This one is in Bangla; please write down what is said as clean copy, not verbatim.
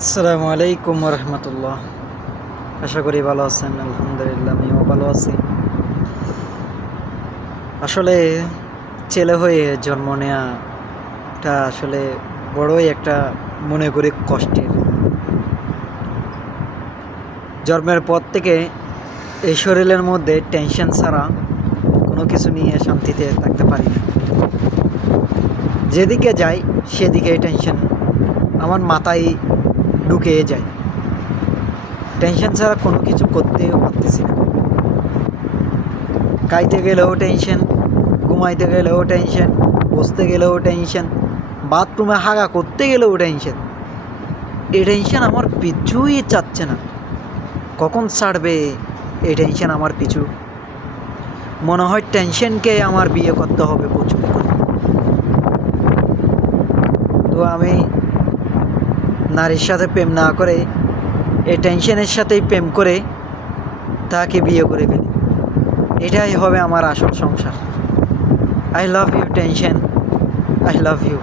আসসালামু আলাইকুম রহমতুল্লাহ। আশা করি ভালো আছেন। আলহামদুলিল্লাহ, আমিও ভালো আছি। আসলে ছেলে হয়ে জন্ম নেওয়াটা আসলে বড়ই একটা মনে করি কষ্টের। জন্মের পর থেকে এই শরীরের মধ্যে টেনশন ছাড়া কোনো কিছু নিয়ে শান্তিতে থাকতে পারি না। যেদিকে যাই সেদিকে টেনশন আমার মাথায় ঢুকে যায়। টেনশন ছাড়া কোনো কিছু করতেও পারতেছি না। খাইতে গেলেও টেনশন, ঘুমাইতে গেলেও টেনশন, বসতে গেলেও টেনশন, বাথরুমে হাগা করতে গেলেও টেনশন। এই টেনশন আমার পিছুই চাচ্ছে না। কখন ছাড়বে এই টেনশন আমার পিছু? মনে হয় টেনশনকে আমার বিয়ে করতে হবে প্রচুর করে। তো আমি নারীর সাথে প্রেম না করে এই টেনশনের সাথেই প্রেম করে তাকে বিয়ে করে ফেলি। এটাই হবে আমার আসল সংসার। I love you tension, I love you.